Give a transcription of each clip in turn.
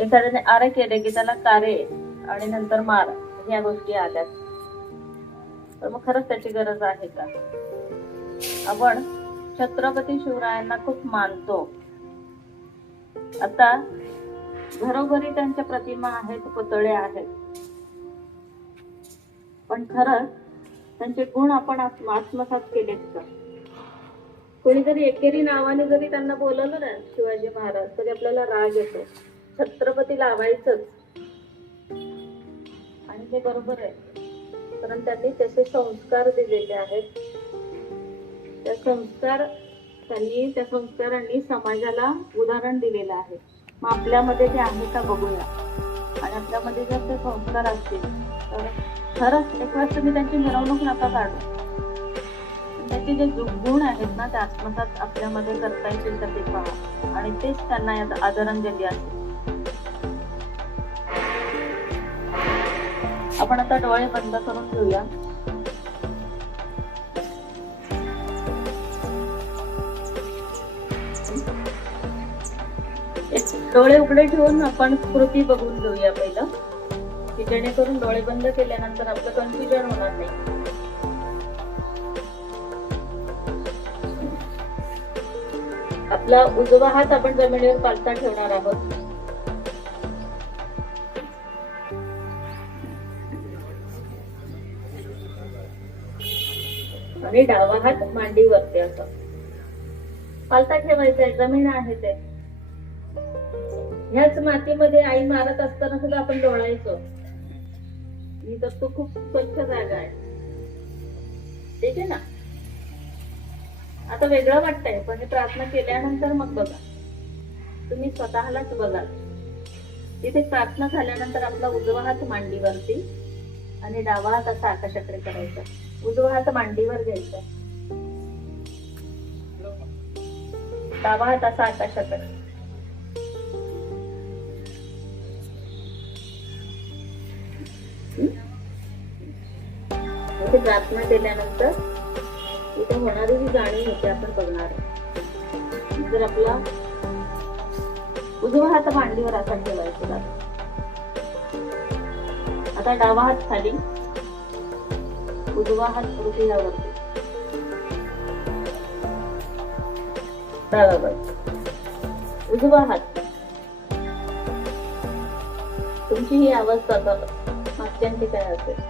एखाद्याने आरे केले की त्याला कारे आणि नंतर मार या गोष्टी आल्यात. तर मग खरंच त्याची गरज आहे का? आपण छत्रपती शिवरायांना खूप मानतो. आता घरोघरी त्यांच्या प्रतिमा आहेत, पुतळे आहेत, पण खरंच त्यांचे गुण आपण आत्मसात केलेत का? कोणीतरी एकेरी नावाने जरी त्यांना बोलवलं ना शिवाजी महाराज, तरी आपल्याला राग येतो. छत्रपती लावायचंच, आणि ते बरोबर आहे, कारण त्यांनी तसे संस्कार दिलेले आहेत. त्या संस्कारांनी समाजाला उदाहरण दिलेलं आहे. मग आपल्यामध्ये ते आहे का बघूया. आणि आपल्यामध्ये जर ते संस्कार असतील तर खरंच एक वेळेस तुम्ही त्यांची मिरवणूक नका काढू. त्याचे जे गुण आहेत ना ते आत्मसात आपल्यामध्ये करता येतील तर ते पहा, आणि तेच त्यांना आदरांजली असेल. आपण आता डोळे बंद करून घेऊया. डोळे उघडे ठेवून आपण कृती बघून घेऊया पहिलं, की जेणेकरून डोळे बंद केल्यानंतर आपलं कन्फ्युजन होणार नाही. आपला उजवा हात आपण जमिनीवर पालथा ठेवणार आहोत. आणि डावा हात मांडीवरती असं पालथा ठेवायचा आहे. जमीन आहे ते. ह्याच मातीमध्ये आई मारत असताना सुद्धा आपण लोळायचो. ही तर तो खूप स्वच्छ जागा आहे, ठीक आहे ना. आता वेगळं वाटतंय, पण हे प्रार्थना केल्यानंतर मग बघा, तुम्ही स्वतःलाच बघा. तिथे प्रार्थना झाल्यानंतर आपला उजवा हात मांडीवरती आणि डावा हात असा आकाशाकडे करायचा. उजवा हात मांडीवर घ्यायचा, डावा हात असा आकाशाकडे. प्रार्थना केल्यानंतर इथे होणारी जी जाणीव होते आपण बघणार. जर आपला उजवा हात मांडीवर असा ठेवायचा, आता डावा हात खाली, उजवा हात हृदयावरती, डावा बाजू उजवा हात. तुमची ही अवस्था मागच्यांची काय असेल.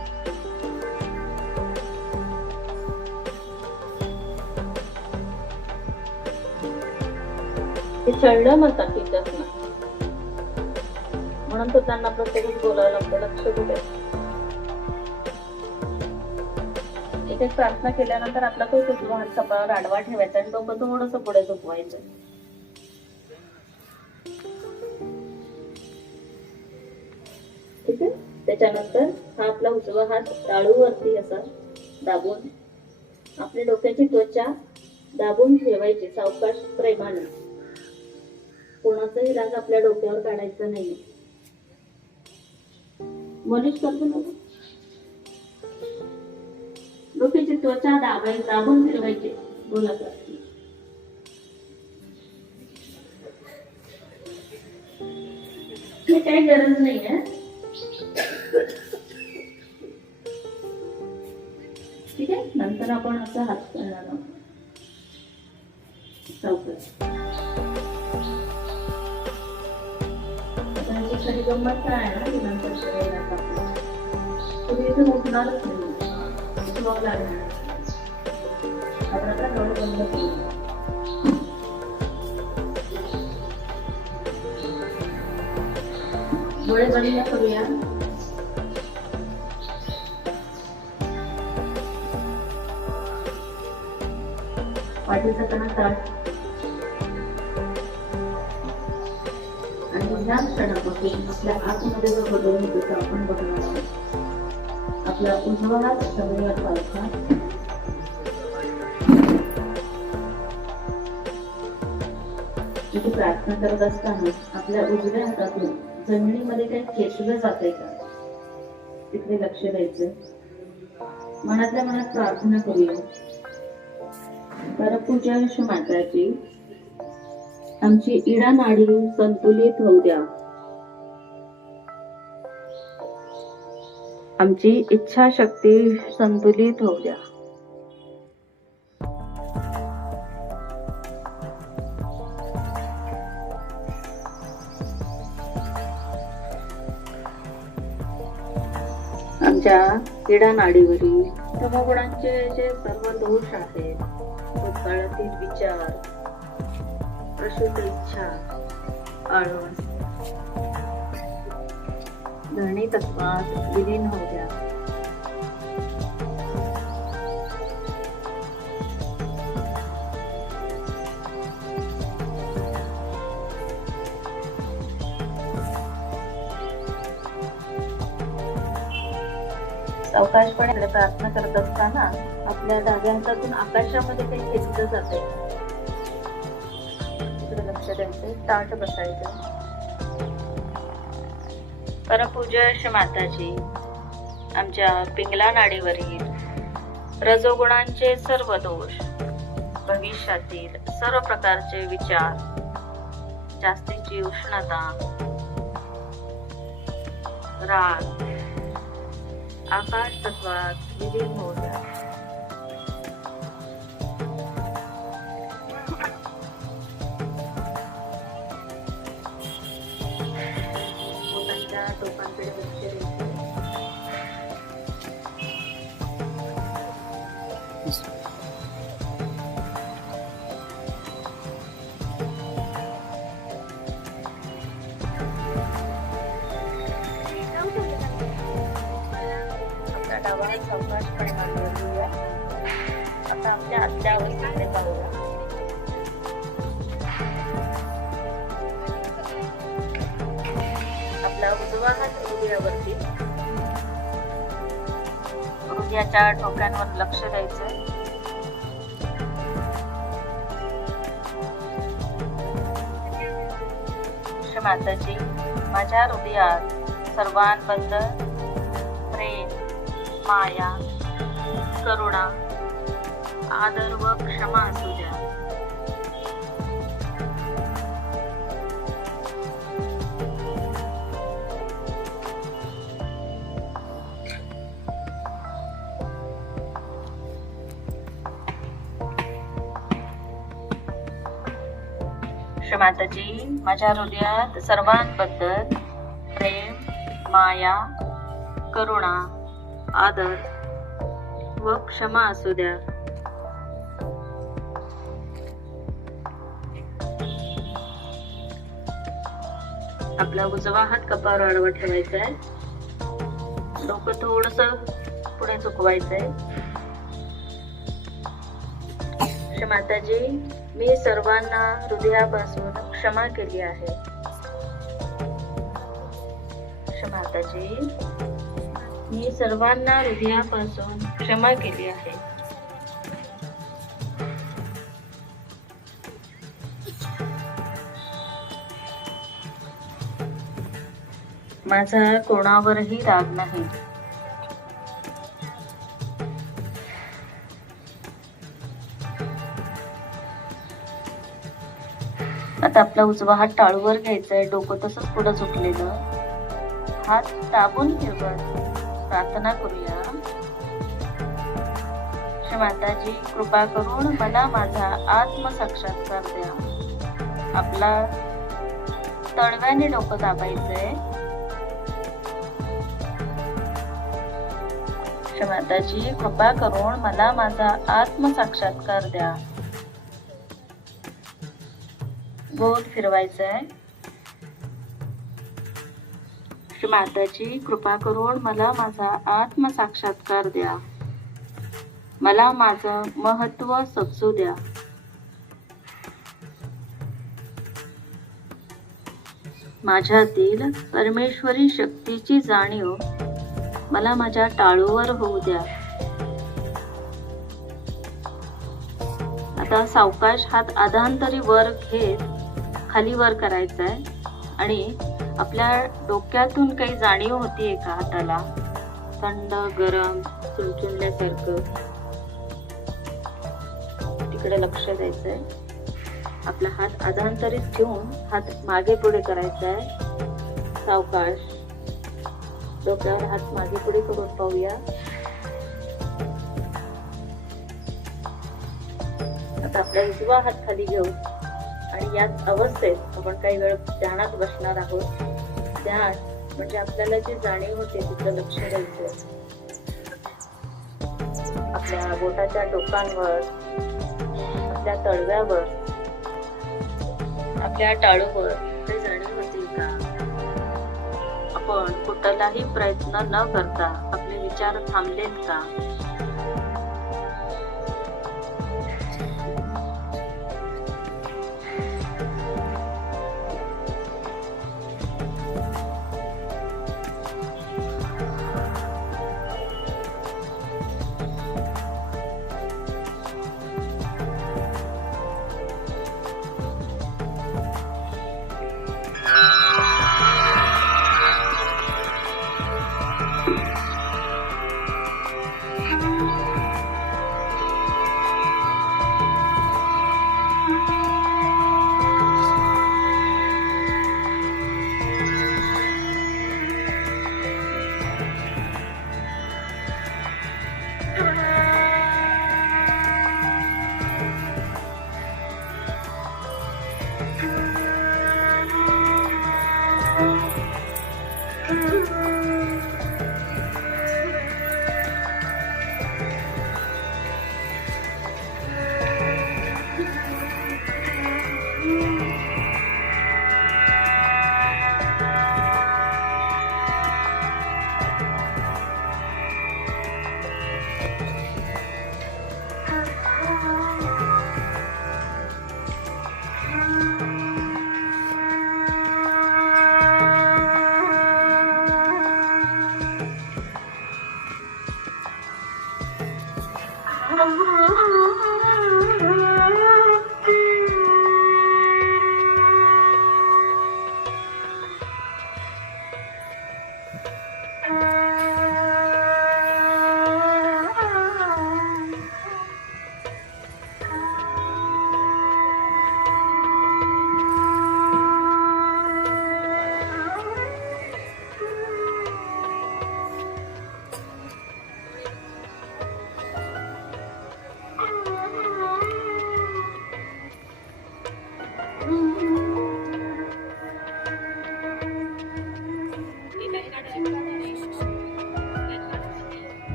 ते चढलं मग टाकीच्याच ना, म्हणून तो त्यांना प्रत्येकच बोलावं लागतं. लक्ष कुठे. इथे प्रार्थना केल्यानंतर आपला तो उजवा हात कपाळावर आडवा ठेवायचा आणि डोकं थोडंसं पुढे झोपवायचं. ठीक आहे. त्याच्यानंतर हा आपला उजवा हात टाळूवरती असा दाबून आपल्या डोक्याची त्वचा दाबून ठेवायची सावकाश प्रेमाने. कोणाचाही राग आपल्या डोक्यावर काढायचा नाही. मॉलिश करतो ना, डोक्याची त्वचा दाबून ठेवायची. बोला काही गरज नाही आहे, ठीक आहे. नंतर आपण असा हात करणार आहोत सावकाश. खरी गंमत काय आहे ना, की नंतर शरीरात तुम्ही इथे उठणारच नाही, स्लो लागणार. आपण आता डोळे बंद करू. डोळे बंद करूया. पाठीचा कणा ताट. आणि ह्या क्षणापासून आपल्या आतमध्ये जो बदल होतो तो आपण बघणार आहोत. आपला उजवा हात जमिनीवर पालथा, इथे प्रार्थना करत असताना आपल्या उजव्या हातातून जमिनीमध्ये काही खेचलं जातंय का तिकडे लक्ष द्यायचं. मनातल्या मनात प्रार्थना करूया. परपूजा माताची आमची इडा नाडी संतुलित होऊ द्या. आमची इच्छाशक्ती संतुलित होऊ द्या. आमच्या क्रीडा नाडीवरील तमोगुणांचे जे सर्व दोष आहेत, भूतकाळातील विचार, अशुद्ध इच्छा, आळस, धरणी तत्वात विलीन होऊ द्या. सावकाशपणे प्रार्थना करत असताना आपल्या डाव्या हातातून आकाशामध्ये काही खेचलं जाते. इकडे लक्ष द्यायचं, ताट बसायचं. परमपूज्य माताजी, आमच्या पिंगला नाडीवरील रजोगुणांचे सर्व दोष, भविष्यातील सर्व प्रकारचे विचार, जास्तीची उष्णता, राग, आकाश तत्वात विलीन होऊ द्या. बोटांच्या टोकांकडे लक्ष द्यायचं. डावा सावकाशपणे मांडीवर घेऊया. आता आपल्या आतल्या अवस्थेकडे पाहूया. आपला उजवा हात हृदयावरती, हृदयाच्या ठोक्यांवर लक्ष द्यायचं. माताजी, माझ्या हृदयात सर्वांबद्दल प्रेम, माया, करुणा, आदर व क्षमा असू द्या. माताजी, माझ्या हृदयात सर्वांबद्दल प्रेम, माया, करुणा, आदर व क्षमा असू द्या. आपला उजवा हात कपाळावर आडवा ठेवायचा आहे. डोकं थोडस पुढे झुकवायचंय. माताजी, मी सर्वांना हृदयापासून क्षमा केली आहे. माताजी, मी सर्वांना हृदयापासून क्षमा केली आहे. माझा कोणावरही राग नाही. आता आपला उजवा हात टाळूवर घ्यायचा आहे. डोकं तसंच पुढे झुकलेलं. हात दाबून फिरवत प्रार्थना करूया. माताजी, कृपा करून मला माझा आत्मसाक्षात्कार द्या. आपला तळव्याने डोकं दाबायचंय. माताजी, कृपा करून मला माझा आत्मसाक्षात्कार द्या. गोल फिरवायचंय. माताजी, कृपा करून मला माझा आत्मसाक्षात्कार द्या. मला माझं महत्व समजू द्या. माझ्यातील परमेश्वरी शक्तीची जाणीव मला माझ्या टाळूवर होऊ द्या. आता सावकाश हात आधांतरी वर घेत खाली वर करायचा आहे आणि आपल्या डोक्यातून काही जाणीव होतीये का हाताला? थंड, गरम, चुणचुणल्यासारखं. तिकडे लक्ष द्यायचंय. आपला हात आधांतरित ठेवून हात मागे पुढे करायचा आहे. सावकाश डोक्यावर हात मागे पुढे करून पाहूया. आता आपला उजवा हात खाली घेऊ आणि याच अवस्थेत आपण काही वेळ ध्यानात बसणार आहोत. ध्यान म्हणजे आपल्याला जी जाणीव होते तिथं लक्ष द्यायचं. आपल्या बोटाच्या टोकांवर, आपल्या तळव्यावर, आपल्या टाळूवर काही जाणीव होते का? आपण कुठलाही प्रयत्न न करता आपले विचार थांबलेत का?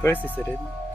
First is it?